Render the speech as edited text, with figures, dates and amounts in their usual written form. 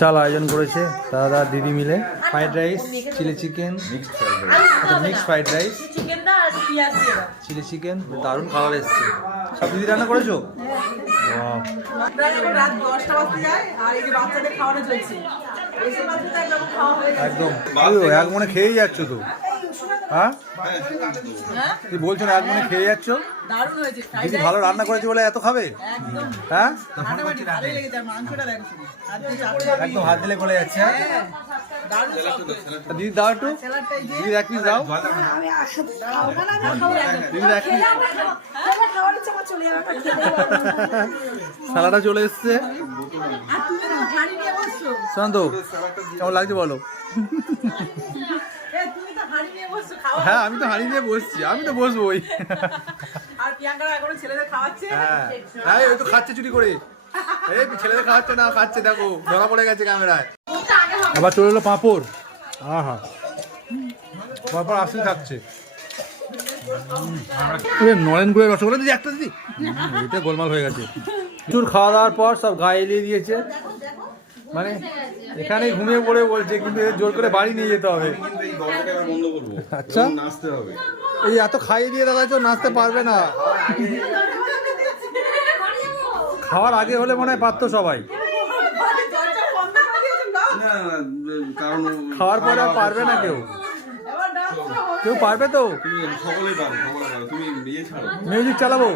বিশাল আয়োজন করেছে দাদা দিদি মিলে। Fried rice, chilli chicken, mixed fried rice, chilli chicken, দারুণ কালার এসছে। সব দিদি রান্না করেছো? একদম এক মনে খেয়েই যাচ্ছ তো। হ্যাঁ তুই বলছো না এক মনে খেয়ে যাচ্ছ? দিদি ভালো রান্না করেছে বলে এত খাবে? হ্যাঁ একদম হাত দিলে গলে যাচ্ছে। দিদি দাও একটু, দিদি এক পিস দাও, দিদি এক পিস। সালাটা চলে এসছে। শান্ত কেমন লাগছে বলো? হ্যাঁ আমি তো হাঁড়ি নিয়ে বসছি, আমি তো বসবোই। হ্যাঁ ওই তো খাচ্ছে চুরি করে, এই ছেলেদের খাওয়াচ্ছে না, খাচ্ছে দেখো ধরা পড়ে গেছে ক্যামেরায়। আবার চলে এলো পাঁপড়। হ্যাঁ পাঁপড় আসলে থাকছে। নরেনগুড়ের রসগোল্লা দিদি একটা দিদি, এটা গোলমাল হয়ে গেছে। প্রচুর খাওয়া দাওয়ার পর সব গায়ে এলিয়ে দিয়েছে, মানে এখানে ঘুমিয়ে পড়ে বলছে, কিন্তু জোর করে বাড়ি নিয়ে যেতে হবে। আচ্ছা এই এত খাইয়ে দিয়ে দাদা তো নাচতে পারবে না। খাওয়ার আগে হলে মনে হয় পারতো সবাই, খাওয়ার পরে আর পারবে না কেউ, কেউ পারবে তো? মিউজিক চালাবো।